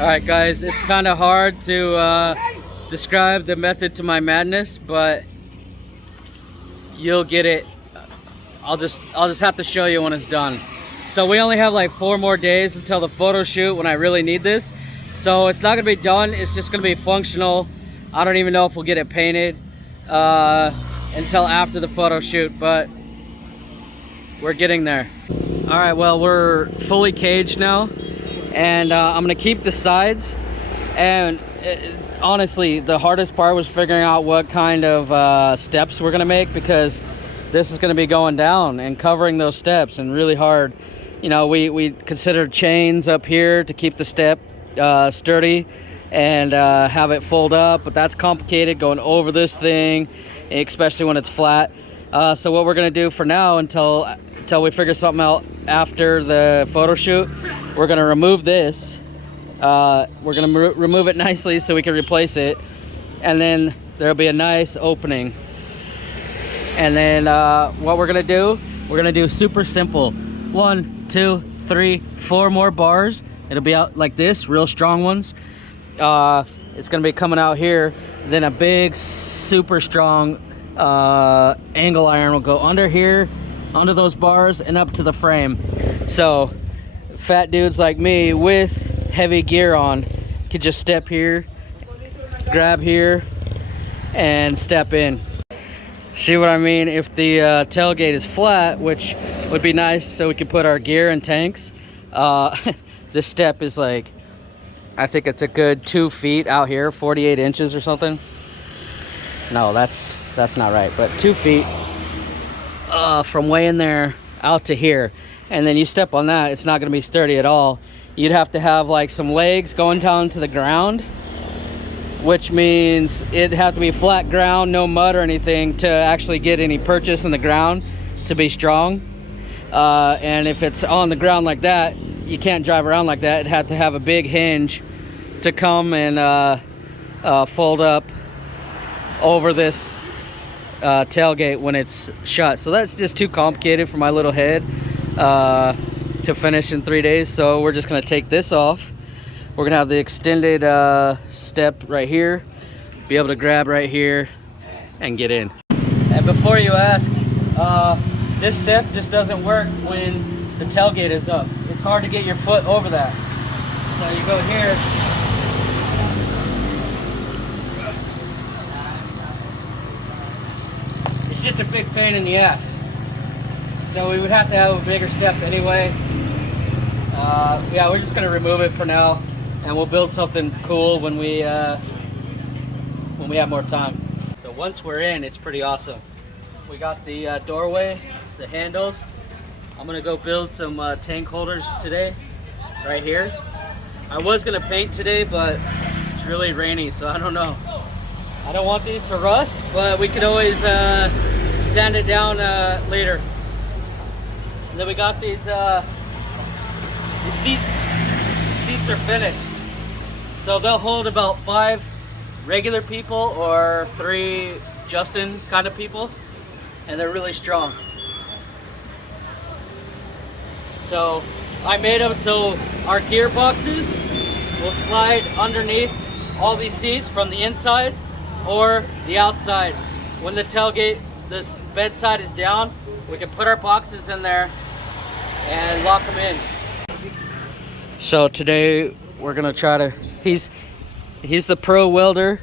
All right, guys, it's kind of hard to describe the method to my madness, but you'll get it. I'll just have to show you when it's done. So we only have like 4 more days until the photo shoot when I really need this. So it's not gonna be done. It's just gonna be functional. I don't even know if we'll get it painted until after the photo shoot, but we're getting there. All right, well, we're fully caged now, and I'm gonna keep the sides. And honestly, the hardest part was figuring out what kind of steps we're gonna make, because this is gonna be going down and covering those steps, and really hard. You know, we considered chains up here to keep the step sturdy and have it fold up, but that's complicated going over this thing, especially when it's flat. So what we're gonna do for now, until we figure something out after the photo shoot, we're gonna remove this. We're gonna remove it nicely so we can replace it, and then there'll be a nice opening. And then what we're gonna do super simple. 1, 2, 3, 4 more bars. It'll be out like this, real strong ones. It's gonna be coming out here. Then a big, super strong angle iron will go under here, under those bars, and up to the frame. So fat dudes like me with heavy gear on could just step here, grab here, and step in. See what I mean? If the tailgate is flat, which would be nice so we can put our gear in tanks, this step is like, I think it's a good 2 feet out here, 48 inches or something. No, that's not right, but 2 feet from way in there out to here. And then you step on that, it's not gonna be sturdy at all. You'd have to have like some legs going down to the ground, which means it'd have to be flat ground, no mud or anything, to actually get any purchase in the ground to be strong. And if it's on the ground like that, you can't drive around like that. It'd have to have a big hinge to come and fold up over this tailgate when it's shut. So that's just too complicated for my little head to finish in 3 days. So we're just gonna take this off. We're gonna have the extended step right here, be able to grab right here and get in. And before you ask, this step just doesn't work when the tailgate is up. It's hard to get your foot over that. So you go here. It's just a big pain in the ass. So we would have to have a bigger step anyway. Yeah, we're just gonna remove it for now, and we'll build something cool when we have more time. So once we're in, it's pretty awesome. We got the doorway, the handles. I'm gonna go build some tank holders today, right here. I was gonna paint today, but it's really rainy, so I don't know. I don't want these to rust, but we could always sand it down later. And then we got these seats. The seats are finished. So they'll hold about 5 regular people or 3 Justin kind of people, and they're really strong. So I made them so our gearboxes will slide underneath all these seats from the inside or the outside. When the tailgate, this bedside is down, we can put our boxes in there and lock them in. So today we're gonna try to, he's the pro welder.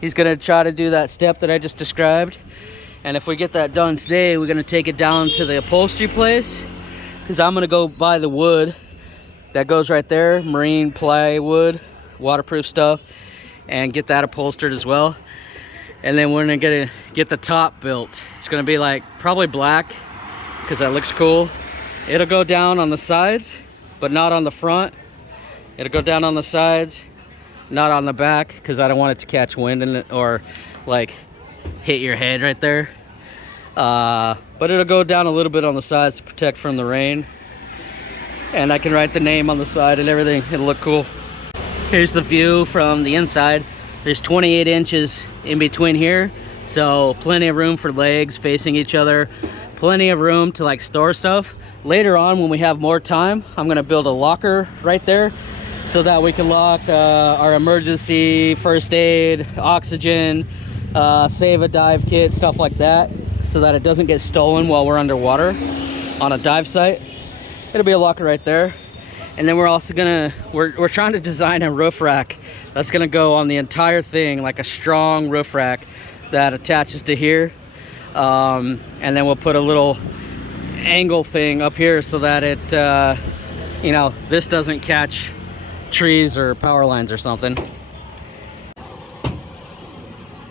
He's gonna try to do that step that I just described. And if we get that done today, we're gonna take it down to the upholstery place, because I'm gonna go buy the wood that goes right there, marine plywood, waterproof stuff, and get that upholstered as well. And then we're gonna get the top built. It's gonna be like probably black, because that looks cool. It'll go down on the sides, but not on the front. It'll go down on the sides, not on the back, because I don't want it to catch wind in it or like hit your head right there. But it'll go down a little bit on the sides to protect from the rain. And I can write the name on the side and everything. It'll look cool. Here's the view from the inside. There's 28 inches in between here, so plenty of room for legs facing each other, plenty of room to like store stuff. Later on, when we have more time, I'm gonna build a locker right there so that we can lock our emergency first aid, oxygen, save a dive kit, stuff like that, so that it doesn't get stolen while we're underwater on a dive site. It'll be a locker right there. And then we're also gonna, we're trying to design a roof rack that's gonna go on the entire thing, like a strong roof rack that attaches to here. And then we'll put a little angle thing up here so that it, you know, this doesn't catch trees or power lines or something.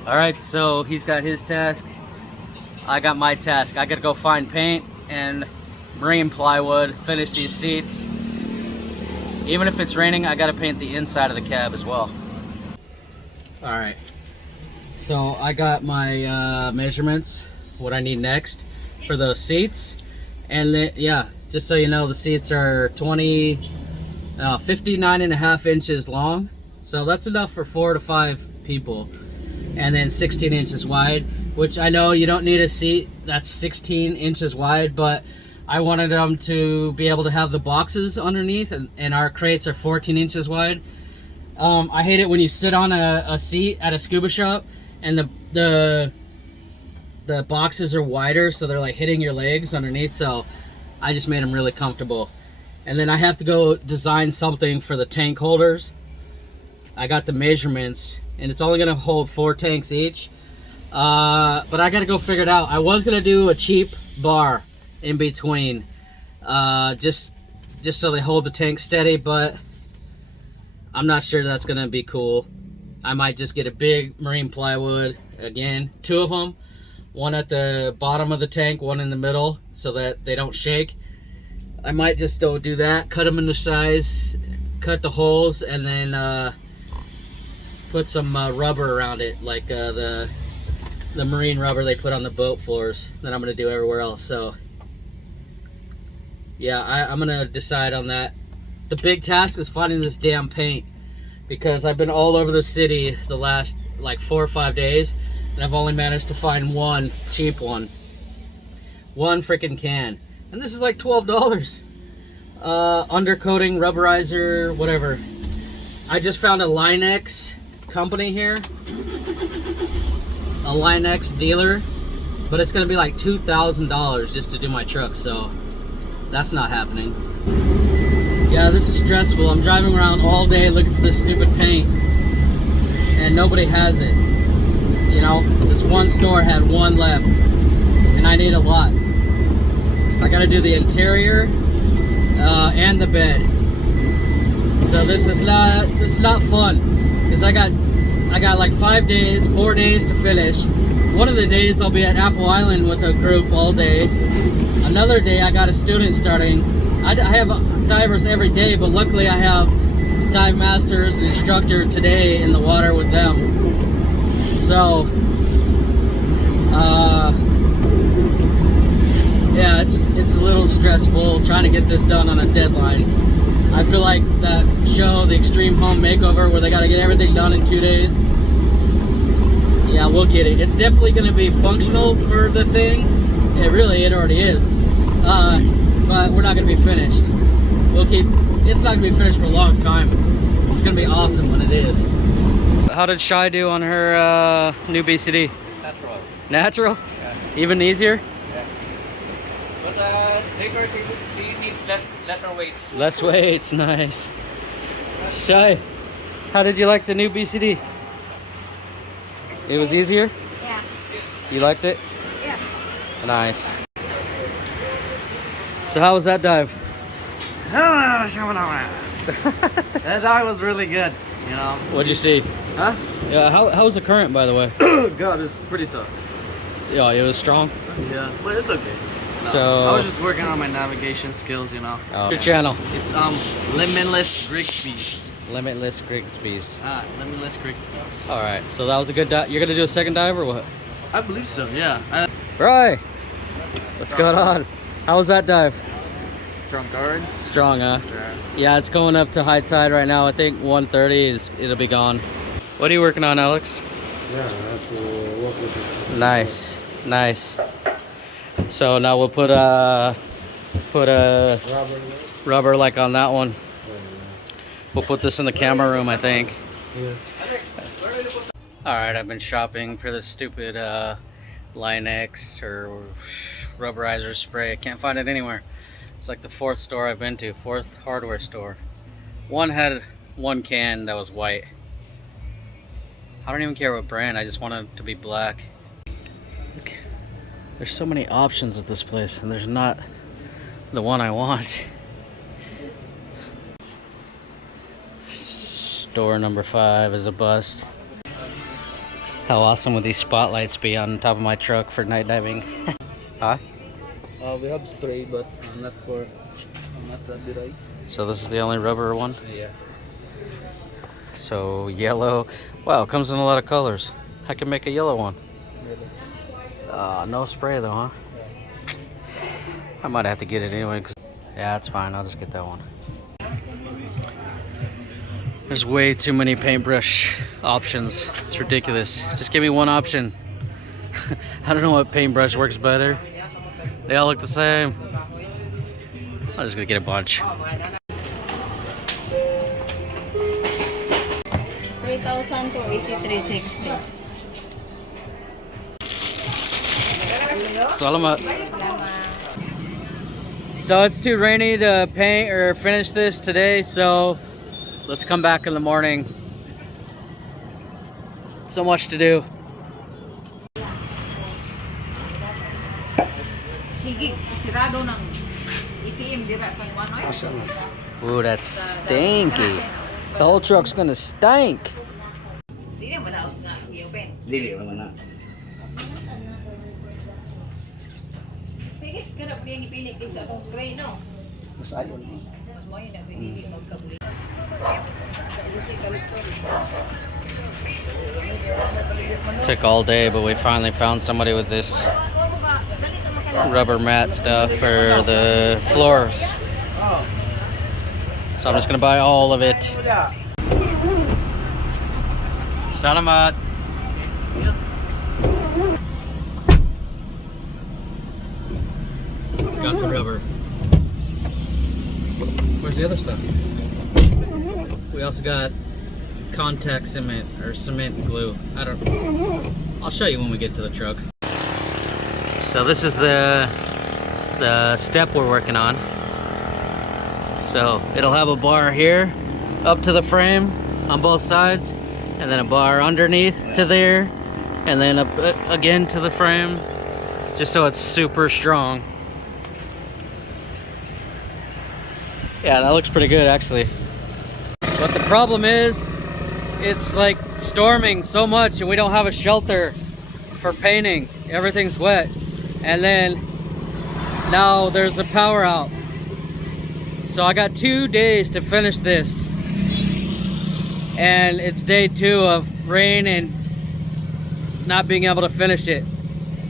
All right, so he's got his task. I got my task. I gotta go find paint and marine plywood, finish these seats. Even if it's raining, I gotta paint the inside of the cab as well. All right, so I got my measurements, what I need next for those seats. And then, yeah, just so you know, the seats are 59.5 inches long. So that's enough for 4 to 5 people. And then 16 inches wide, which I know you don't need a seat that's 16 inches wide, but I wanted them to be able to have the boxes underneath, and our crates are 14 inches wide. I hate it when you sit on a seat at a scuba shop and the boxes are wider, so they're like hitting your legs underneath, so I just made them really comfortable. And then I have to go design something for the tank holders. I got the measurements, and it's only gonna hold 4 tanks each. But I gotta go figure it out. I was gonna do a cheap bar in between, just so they hold the tank steady, but I'm not sure that's gonna be cool. I might just get a big marine plywood, again, 2 of them, one at the bottom of the tank, one in the middle, so that they don't shake. I might just do that, cut them into size, cut the holes, and then put some rubber around it, like the marine rubber they put on the boat floors that I'm gonna do everywhere else. So yeah, I'm gonna decide on that. The big task is finding this damn paint, because I've been all over the city the last like 4 or 5 days, and I've only managed to find one cheap one freaking can, and this is like $12. Undercoating, rubberizer, whatever. I just found a Line-X company here, a Line-X dealer, but it's gonna be like $2,000 just to do my truck, so that's not happening. Yeah, this is stressful. I'm driving around all day looking for this stupid paint, and nobody has it. You know, this one store had one left, and I need a lot. I gotta do the interior and the bed. So this is not fun, because I got like 4 days to finish. One of the days I'll be at Apple Island with a group all day. Another day I got a student starting. I have divers every day, but luckily I have dive masters and instructor today in the water with them. So yeah, it's a little stressful trying to get this done on a deadline. I feel like that show, The Extreme Home Makeover, where they got to get everything done in 2 days. Yeah, we'll get it. It's definitely going to be functional for the thing. It already is. But we're not going to be finished. It's not going to be finished for a long time. It's going to be awesome when it is. How did Shai do on her new BCD? Natural. Natural? Yeah. Even easier? Yeah. But later we need lesser weight. Less weights, nice. Shai, how did you like the new BCD? It was easier? Yeah. You liked it? Yeah. Nice. So how was that dive? That dive was really good, you know. What'd you see? Huh? Yeah, how was the current, by the way? God, it's pretty tough. Yeah, it was strong. Yeah, but it's okay. No, So I was just working on my navigation skills, you know. Oh. Your channel? It's Limitless Grigsby's. Limitless Grigsby's. Limitless Grigsby's. All right, so that was a good dive. You're gonna do a second dive or what? I believe so. Yeah. Roy, what's going on? How was that dive? Strong currents. Strong, huh? Yeah. Yeah, it's going up to high tide right now. I think 1:30 it'll be gone. What are you working on, Alex? Yeah, I have to work with it. Nice, nice. So now we'll put a Rubber. rubber like on that one. We'll put this in the camera room, I think. Yeah. Alright, I've been shopping for this stupid Line-X or rubberizer spray. I can't find it anywhere. It's like the fourth store I've been to, fourth hardware store. One had one can that was white. I don't even care what brand, I just want it to be black. Look, there's so many options at this place, and there's not the one I want. Store number 5 is a bust. How awesome would these spotlights be on top of my truck for night diving? Huh? We have spray, but not that dry. So this is the only rubber one? Yeah. So yellow. Wow, it comes in a lot of colors. I can make a yellow one. No spray though, huh? I might have to get it anyway. Yeah, that's fine. I'll just get that one. There's way too many paintbrush options. It's ridiculous. Just give me one option. I don't know what paintbrush works better. They all look the same. I'm just gonna get a bunch. 3,000 to 8360. Salamat. So it's too rainy to paint or finish this today, so let's come back in the morning. So much to do. Sige, sirado ng ATM dira sa Manoy. Ooh, that's stinky. The whole truck's gonna stink. Di na madaot nga i-open. Dili naman na. Pigit ka na pala yung ipilit sa itong spray, no? Mas ayon eh. Mas mo yun na pwede magkabuli. Took all day, but we finally found somebody with this rubber mat stuff for the floors. So I'm just gonna buy all of it. Salamat. Got the rubber. Where's the other stuff? We also got contact cement or cement glue. I don't know. I'll show you when we get to the truck. So this is the step we're working on. So it'll have a bar here up to the frame on both sides, and then a bar underneath to there, and then up again to the frame, just so it's super strong. Yeah, that looks pretty good actually. But the problem is, it's like storming so much and we don't have a shelter for painting. Everything's wet. And then now there's a power out. So I got 2 days to finish this. And it's day 2 of rain and not being able to finish it.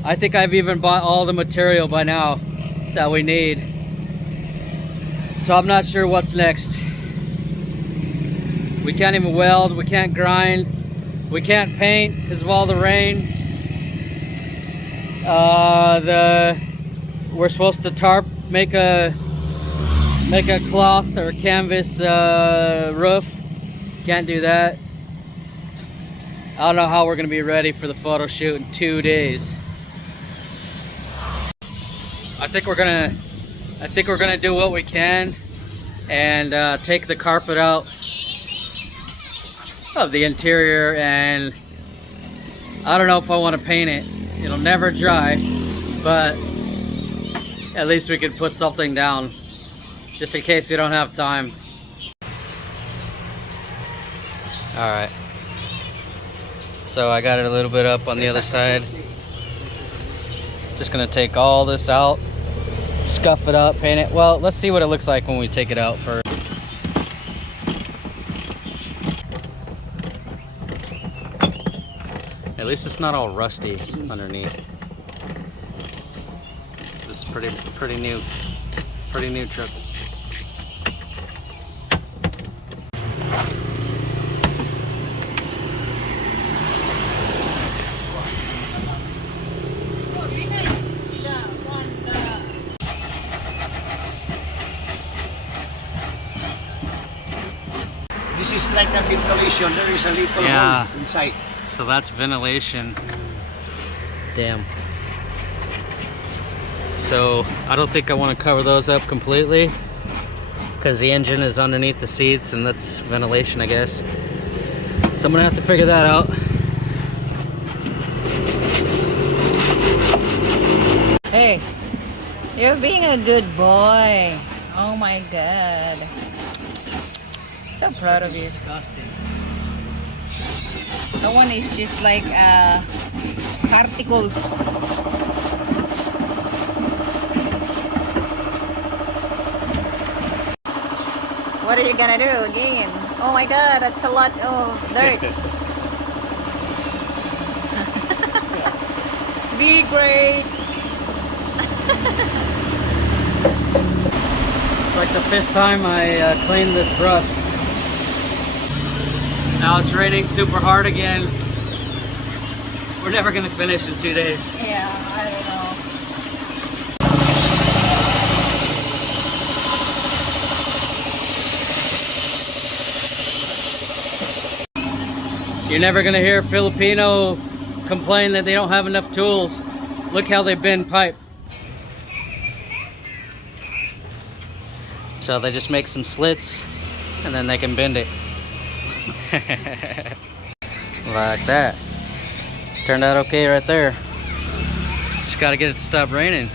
I think I've even bought all the material by now that we need. So I'm not sure what's next. We can't even weld, we can't grind, we can't paint because of all the rain. We're supposed to make a cloth or canvas roof. Can't do that. I don't know how we're gonna be ready for the photo shoot in 2 days. I think we're gonna do what we can and take the carpet out of the interior, and I don't know if I want to paint it. It'll never dry, but at least we could put something down just in case we don't have time. Alright, so I got it a little bit up on the other side. Just gonna take all this out, scuff it up, paint it. Well, let's see what it looks like when we take it out first. At least it's not all rusty underneath. This is pretty new truck. like a ventilation. There is a little Yeah. hole inside. So that's ventilation. Damn. So I don't think I want to cover those up completely because the engine is underneath the seats and that's ventilation, I guess. So I'm gonna have to figure that out. Hey, you're being a good boy. Oh my god. So proud of you. Disgusting. The one is just like particles. What are you gonna do again? Oh my god, that's a lot of dirt. Be great. It's like the 5th time I cleaned this brush. Now it's raining super hard again. We're never gonna finish in 2 days. Yeah, I don't know. You're never gonna hear a Filipino complain that they don't have enough tools. Look how they bend pipe. So they just make some slits and then they can bend it. Like that. Turned out okay right there. Just gotta get it to stop raining.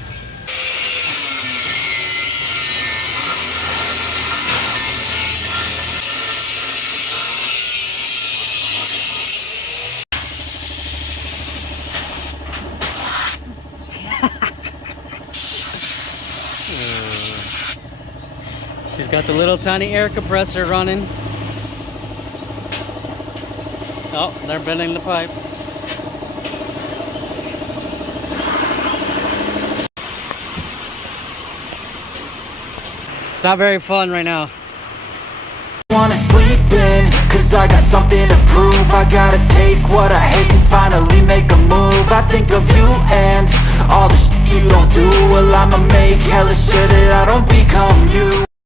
She's got the little tiny air compressor running. Oh, they're bending the pipe. It's not very fun right now. Wanna sleep in, cause I got something to prove. I gotta take what I hate and finally make a move. I think of you and all the shit you don't do. Well, I'ma make hella sure that I don't become you.